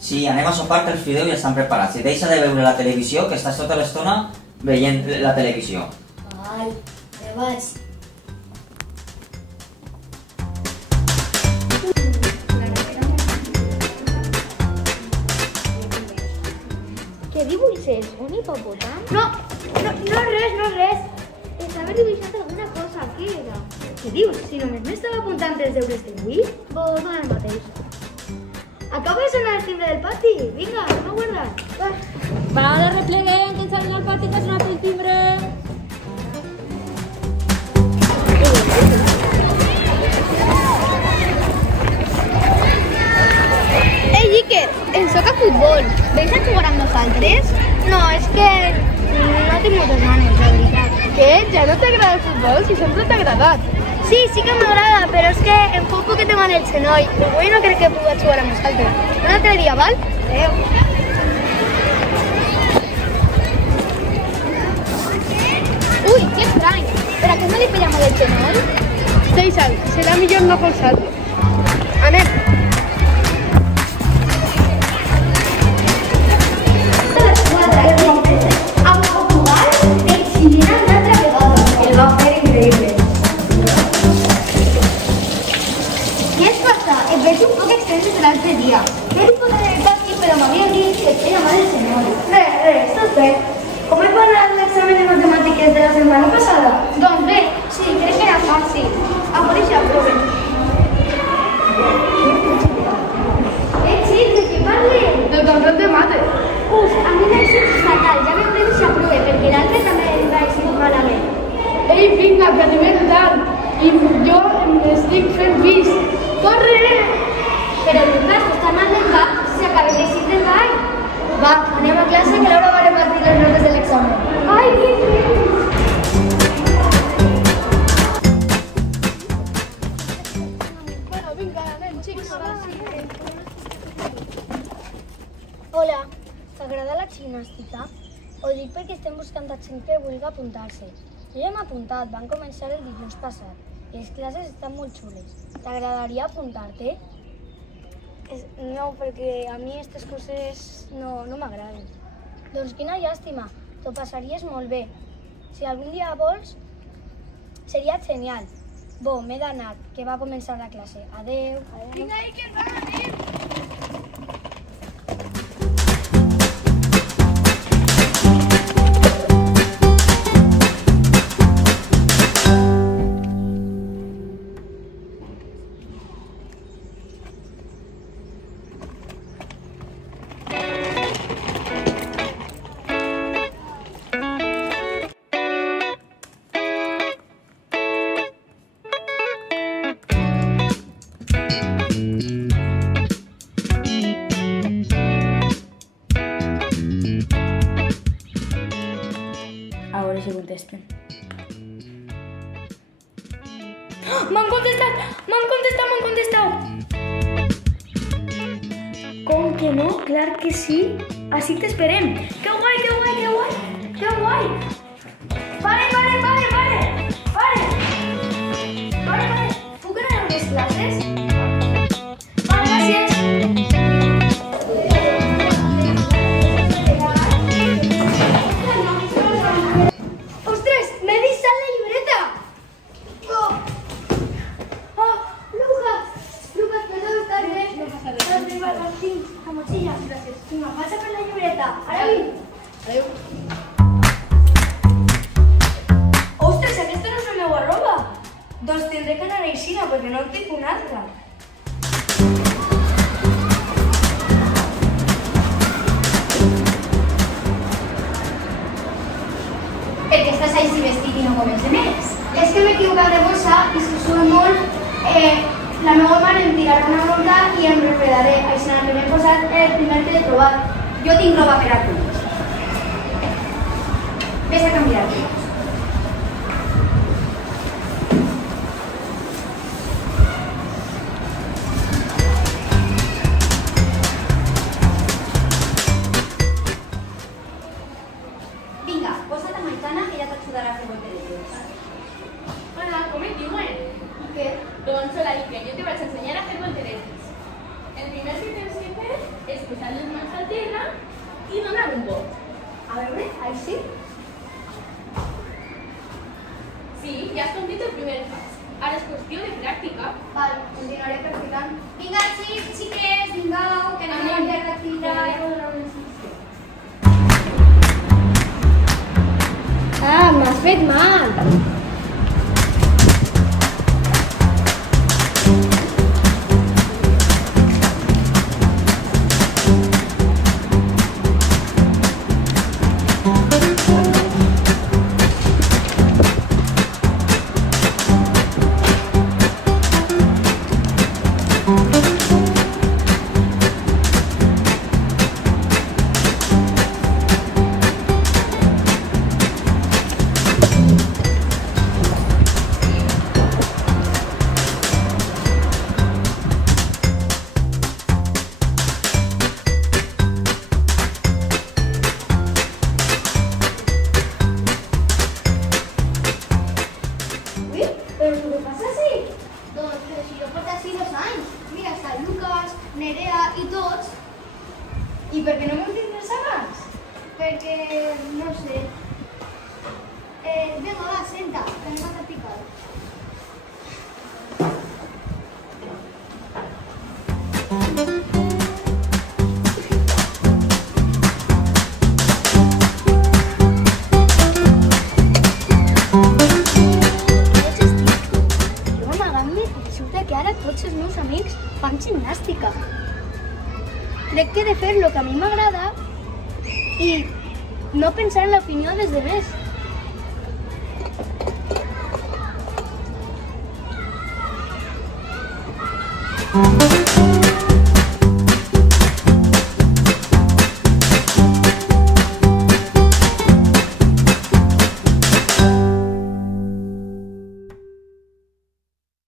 Sí, anem a sopar, que els fideus ja estan preparats. I deixa de veure la televisió, que estàs tota l'estona veient la televisió. Ai, ja vaig. Què dibuixes? Un hipopòtam? No res. Estava dibuixant alguna cosa, què era? Què dius? Si només m'estava apuntant els deures d'avui? Bo, no el mateix. Acaba de sonar el timbre del pati. Vinga, no guardat. Va, ara repleguem, que ens salen al pati que ha sonat el timbre. Ei, Iker, ens toca futbol. Vens a jugar amb nosaltres? No, és que no tinc moltes ganes, la veritat. Què? Ja no t'agrada el futbol? Si sempre t'ha agradat. Sí que m'agrada, però és que em fa un poquet mal el genoll. Avui no crec que pugui jugar amb nosaltres. Un altre dia, val? Adéu. Ui, que estrany. Per què no li feia mal el genoll? Deixa'l, serà millor no forçar-lo. Anem. A Portugal exiliran una altra vegada. El va fer increïble. Què es passa? Et veig un poc estrany des de l'altre dia. He disputat el pati, però m'havia dit que feia mal el senyor. Res, tot bé. Com he parlat l'examen de matemàtiques de la setmana passada? Doncs bé, sí, crec que era fàcil. A por això provem. Xic, de què parlen? Del campionat de mates. Uf, a mi m'ha sigut fatal. Ja veurem si aprove, perquè l'altre també em va sigut malament. Ei, vinga, que arribem tard. I jo estic fent vist. Corre! Però Lucas, tu estàs mal del cap, si acabem de eixir del ball. Va, anem a classe que l'hora va repartir les notes de l'examen. Ai, Bueno, vinga, anem, xics. Hola, t'agrada la gimnàstica? Ho dic perquè estem buscant gent que vulgui apuntar-se. Jo ja m'he apuntat, van començar el dilluns passat i les classes estan molt xules. T'agradaria apuntar-te? No, perquè a mi aquestes coses no m'agraden. Doncs quina llàstima, t'ho passaries molt bé. Si algun dia vols, seria genial. Bo, m'he d'anar, que va començar la classe. Adeu. Vinga, Iker, va, anem. A veure si contesten. M'han contestat! Com que no? Clar que sí. Així t'esperem. Que guai! Pare! Puc anar a unes classes? Gràcies. Ostres, m'he deixat la llibreta! Lucas, perdó, està bé. No passa res. La motxilla. Gràcies. Vinga, passa per la llibreta. Ara vinc. Adéu. Ostres, aquesta no és la meva roba. Doncs tindré que anar a Eixina perquè no en tinc una altra. Per què estàs així vestit i no com els demés? És que m'he equivocat de bossa i si surt molt, la meva mare em tirarà una bronca i em refredaré. Així que m'he posat el primer que he trobat. Jo tinc roba per a tu. Ves a canviar-te. Vinga, posa't a Maitana que ja t'ajudarà a fer volteretes. Hola, com et diuen? Què? Doncs hola, Iker, jo te vaig ensenyar a fer volteretes. El primer que tens que fer és posar i donar un vot. A veure, així? Sí, ja has complit el primer pas. Ara és qüestió de pràctica. Val, continuaré practicant. Vinga, xiques, vingueu, que anem a canviar d'activitat. Ah, m'has fet mal! Però què passa així? Doncs, però si jo porto així 2 anys. Mira, està Lucas, Nerea i tots. I per què no m'ho dius més abans? Perquè, no sé. Vinga, va, senta, que anem a practicar. Que ara tots els meus amics fan gimnàstica. Crec que he de fer el que a mi m'agrada i no pensar en l'opinió dels demés.